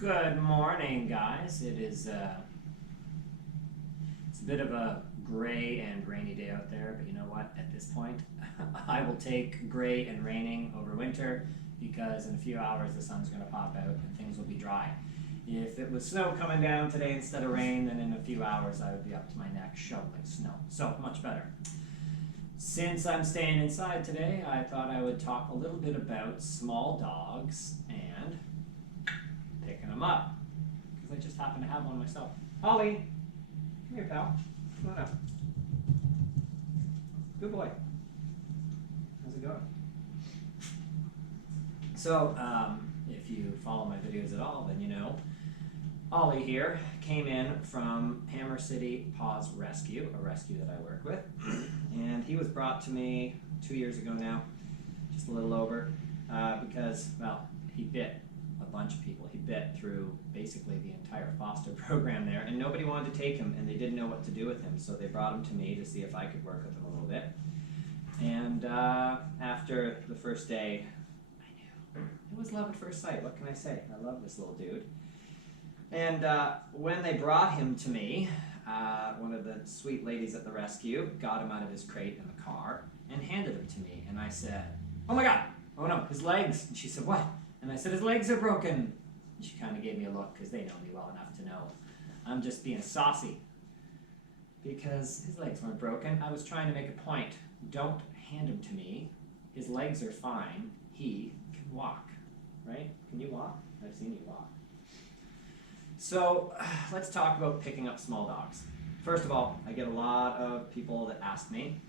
Good morning, guys. It's a bit of a gray and rainy day out there, but you know what? At this point, I will take gray and raining over winter because in a few hours the sun's going to pop out and things will be dry. If it was snow coming down today instead of rain, then in a few hours I would be up to my neck shoveling snow. So much better. Since I'm staying inside today, I thought I would talk a little bit about small dogs and picking them up, because I just happen to have one myself. Ollie, come here, pal. Come on up. Good boy. How's it going? So, if you follow my videos at all, then you know Ollie here came in from Hammer City Paws Rescue, a rescue that I work with, and he was brought to me 2 years ago now, just a little over, because, well, he bit a bunch of people. He bit through basically the entire foster program there, and nobody wanted to take him, and they didn't know what to do with him, so they brought him to me to see if I could work with him a little bit. And after the first day, I knew. It was love at first sight. What can I say? I love this little dude. And when they brought him to me, one of the sweet ladies at the rescue got him out of his crate in the car and handed him to me. And I said, "Oh my God, oh no, his legs." And she said, "What?" And I said, "His legs are broken." And she kind of gave me a look because they know me well enough to know I'm just being saucy. Because his legs weren't broken. I was trying to make a point. Don't hand him to me. His legs are fine. He can walk, right? Can you walk? I've seen you walk. So let's talk about picking up small dogs. First of all, I get a lot of people that ask me,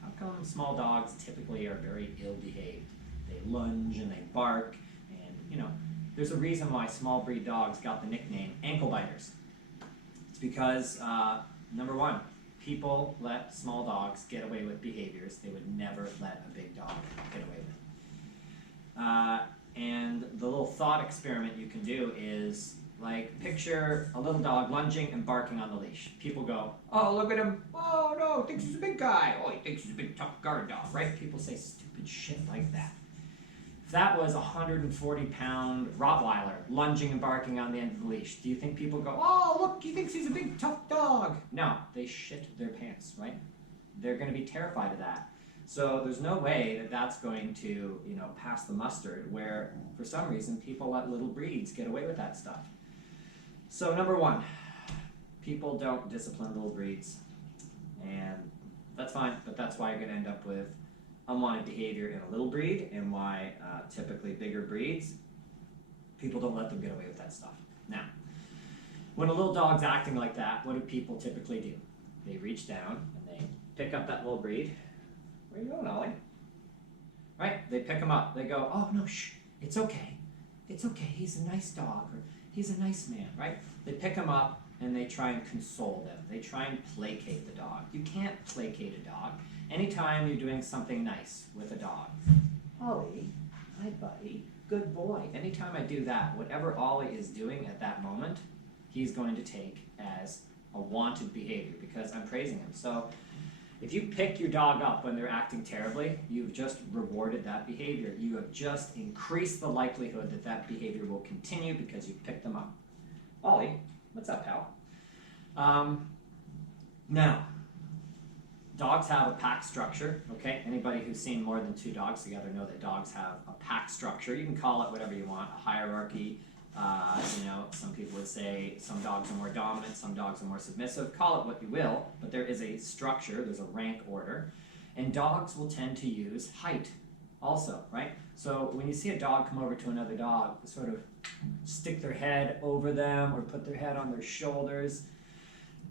how come small dogs typically are very ill-behaved? They lunge and they bark, and you know, there's a reason why small breed dogs got the nickname ankle biters. It's because, number one, people let small dogs get away with behaviors they would never let a big dog get away with. And the little thought experiment you can do is, like, picture a little dog lunging and barking on the leash. People go, "Oh, look at him. Oh, no, thinks he's a big guy. Oh, he thinks he's a big, tough guard dog," right? People say stupid shit like that. If that was a 140-pound Rottweiler lunging and barking on the end of the leash, do you think people go, "Oh, look, he thinks he's a big, tough dog"? No, they shit their pants, right? They're going to be terrified of that. So there's no way that that's going to, pass the mustard, where for some reason people let little breeds get away with that stuff. So number one, people don't discipline little breeds, and that's fine, but that's why you're going to end up with unwanted behavior in a little breed, and why typically bigger breeds, people don't let them get away with that stuff. Now, when a little dog's acting like that, what do people typically do? They reach down and they pick up that little breed. Where are you going, Ollie? Right? They pick him up. They go, "Oh, no, shh, it's okay. It's okay. He's a nice dog," or "He's a nice man," right? They pick him up and they try and console them. They try and placate the dog. You can't placate a dog. Anytime you're doing something nice with a dog, "Ollie, hi buddy, good boy." Anytime I do that, whatever Ollie is doing at that moment, he's going to take as a wanted behavior because I'm praising him. So if you pick your dog up when they're acting terribly, you've just rewarded that behavior. You have just increased the likelihood that that behavior will continue because you picked them up. Ollie, what's up, pal? Now, dogs have a pack structure, okay? Anybody who's seen more than two dogs together know that dogs have a pack structure. You can call it whatever you want, a hierarchy. Some people would say some dogs are more dominant, some dogs are more submissive. Call it what you will, but there is a structure, there's a rank order. And dogs will tend to use height also, right? So when you see a dog come over to another dog, sort of stick their head over them or put their head on their shoulders,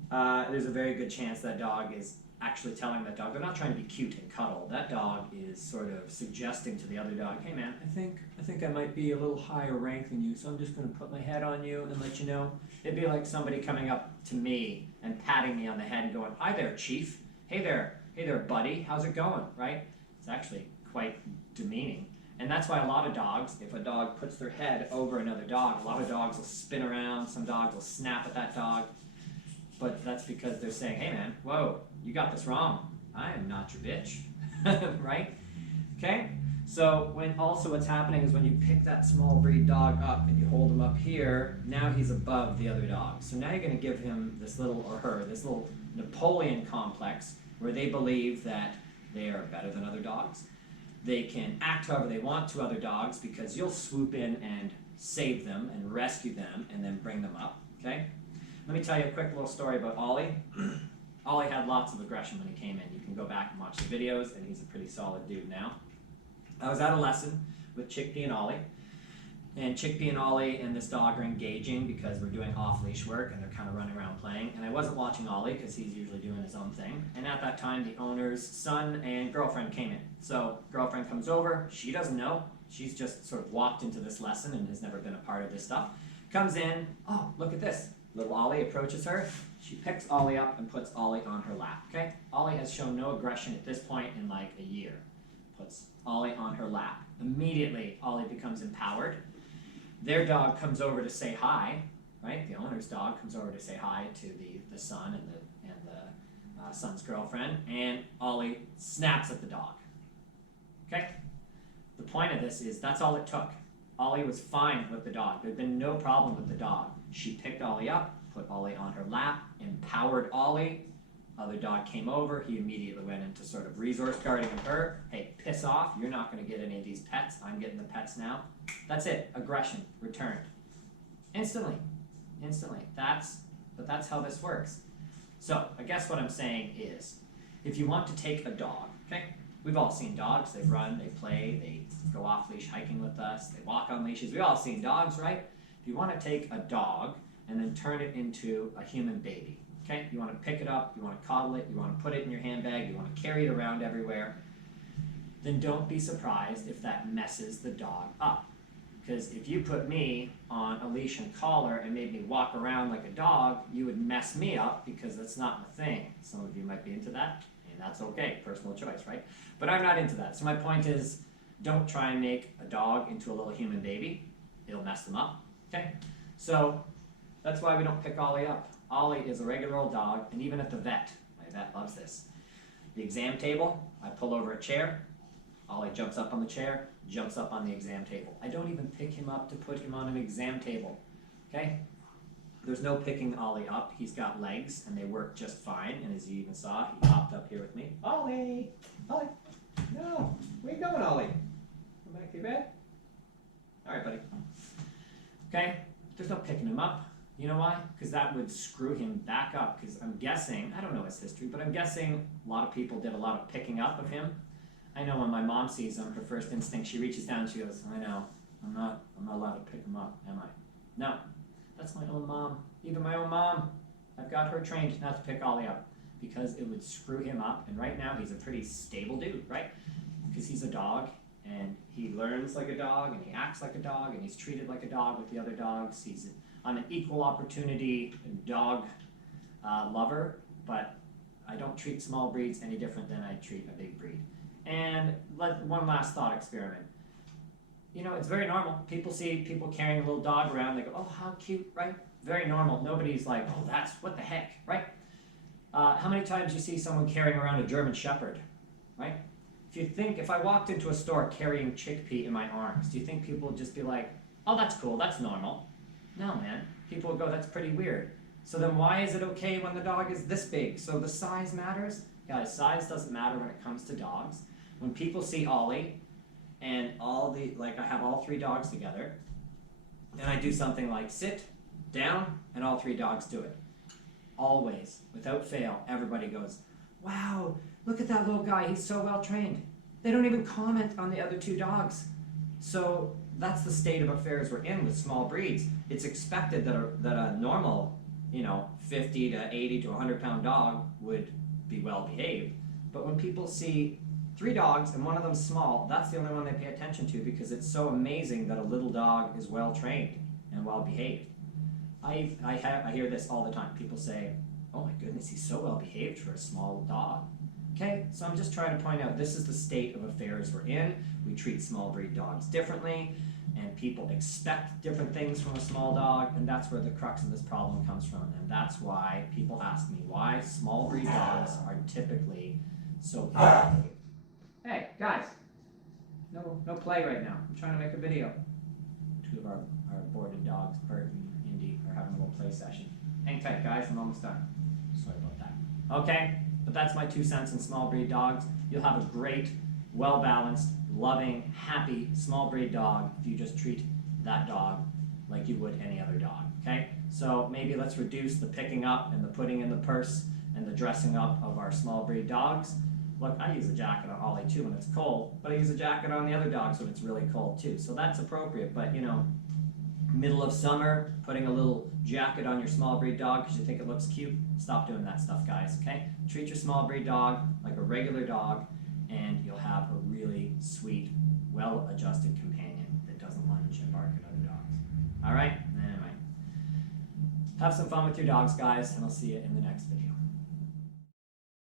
there's a very good chance that dog is actually telling that dog, they're not trying to be cute and cuddle. That dog is sort of suggesting to the other dog, "Hey man, I think I might be a little higher rank than you, so I'm just going to put my head on you and let you know." It'd be like somebody coming up to me and patting me on the head and going, "Hi there, chief. Hey there, buddy. How's it going?" Right? It's actually quite demeaning. And that's why a lot of dogs, if a dog puts their head over another dog, a lot of dogs will spin around, some dogs will snap at that dog. But that's because they're saying, "Hey man, whoa, you got this wrong. I am not your bitch." Right? Okay? So what's happening is when you pick that small breed dog up and you hold him up here, now he's above the other dog. So now you're going to give him this little Napoleon complex where they believe that they are better than other dogs. They can act however they want to other dogs because you'll swoop in and save them and rescue them and then bring them up, okay? Let me tell you a quick little story about Ollie. Ollie had lots of aggression when he came in. You can go back and watch the videos, and he's a pretty solid dude now. I was at a lesson with Chickpea and Ollie, and Chickpea and Ollie and this dog are engaging because we're doing off-leash work and they're kind of running around playing, and I wasn't watching Ollie because he's usually doing his own thing, and at that time the owner's son and girlfriend came in. So girlfriend comes over, she doesn't know, she's just sort of walked into this lesson and has never been a part of this stuff, comes in, oh, look at this. Little Ollie approaches her, she picks Ollie up and puts Ollie on her lap, okay? Ollie has shown no aggression at this point in like a year. Puts Ollie on her lap. Immediately, Ollie becomes empowered. Their dog comes over to say hi, right? The owner's dog comes over to say hi to the son and the son's girlfriend, and Ollie snaps at the dog, okay? The point of this is that's all it took. Ollie was fine with the dog. There'd been no problem with the dog. She picked Ollie up, put Ollie on her lap, empowered Ollie. Other dog came over, he immediately went into sort of resource guarding of her. Hey, piss off, you're not going to get any of these pets, I'm getting the pets now. That's it, aggression returned. Instantly. But that's how this works. So, I guess what I'm saying is, if you want to take a dog, okay? We've all seen dogs, they run, they play, they go off-leash hiking with us, they walk on leashes, we've all seen dogs, right? If you want to take a dog and then turn it into a human baby, okay? You want to pick it up, you want to coddle it, you want to put it in your handbag, you want to carry it around everywhere, then don't be surprised if that messes the dog up. Because if you put me on a leash and collar and made me walk around like a dog, you would mess me up because that's not my thing. Some of you might be into that, and that's okay, personal choice, right? But I'm not into that. So my point is, don't try and make a dog into a little human baby. It'll mess them up, okay? So that's why we don't pick Ollie up. Ollie is a regular old dog, and even at the vet, my vet loves this. The exam table, I pull over a chair, Ollie jumps up on the chair, jumps up on the exam table. I don't even pick him up to put him on an exam table, okay? There's no picking Ollie up. He's got legs, and they work just fine, and as you even saw, he hopped up here with me. Ollie! Ollie! No! Where you going, Ollie? Come back to your bed? All right, buddy. Okay? There's no picking him up. You know why? Because that would screw him back up, because I'm guessing, I don't know his history, but I'm guessing a lot of people did a lot of picking up of him. I know when my mom sees him, her first instinct, she reaches down and she goes, I know, I'm not allowed to pick him up, am I? No, that's my own mom. Even my own mom, I've got her trained not to pick Ollie up because it would screw him up. And right now he's a pretty stable dude, right? Because he's a dog and he learns like a dog and he acts like a dog and he's treated like a dog with the other dogs. I'm an equal opportunity dog lover, but I don't treat small breeds any different than I treat a big breed. And one last thought experiment. You know, it's very normal. People see people carrying a little dog around, they go, oh, how cute, right? Very normal. Nobody's like, oh, that's, what the heck, right? How many times you see someone carrying around a German Shepherd, right? If I walked into a store carrying Chickpea in my arms, do you think people would just be like, oh, that's cool, that's normal? No, man. People would go, that's pretty weird. So then why is it okay when the dog is this big? So the size matters? Guys, size doesn't matter when it comes to dogs. When people see Ollie, and I have all three dogs together, and I do something like sit, down, and all three dogs do it. Always, without fail, everybody goes, wow, look at that little guy, he's so well trained. They don't even comment on the other two dogs. So that's the state of affairs we're in with small breeds. It's expected that a normal, 50 to 80 to 100 pound dog would be well behaved. But when people see three dogs and one of them's small, that's the only one they pay attention to because it's so amazing that a little dog is well trained and well behaved. I hear this all the time. People say, oh my goodness, he's so well behaved for a small dog. Okay, so I'm just trying to point out this is the state of affairs we're in. We treat small breed dogs differently, and people expect different things from a small dog, and that's where the crux of this problem comes from. And that's why people ask me why small breed dogs are typically so bad. Hey, guys, No play right now. I'm trying to make a video. Two of our boarded dogs, Bert and Indy, are having a little play session. Hang tight, guys. I'm almost done. Sorry about that. Okay, but that's my 2 cents in small breed dogs. You'll have a great, well-balanced, loving, happy small breed dog if you just treat that dog like you would any other dog, okay? So maybe let's reduce the picking up and the putting in the purse and the dressing up of our small breed dogs. Look, I use a jacket on Ollie too when it's cold, but I use a jacket on the other dogs when it's really cold too. So that's appropriate, but you know, middle of summer, putting a little jacket on your small breed dog because you think it looks cute, stop doing that stuff, guys, okay? Treat your small breed dog like a regular dog and you'll have a really sweet, well-adjusted companion that doesn't lunge and bark at other dogs. All right? Anyway, have some fun with your dogs, guys, and I'll see you in the next video.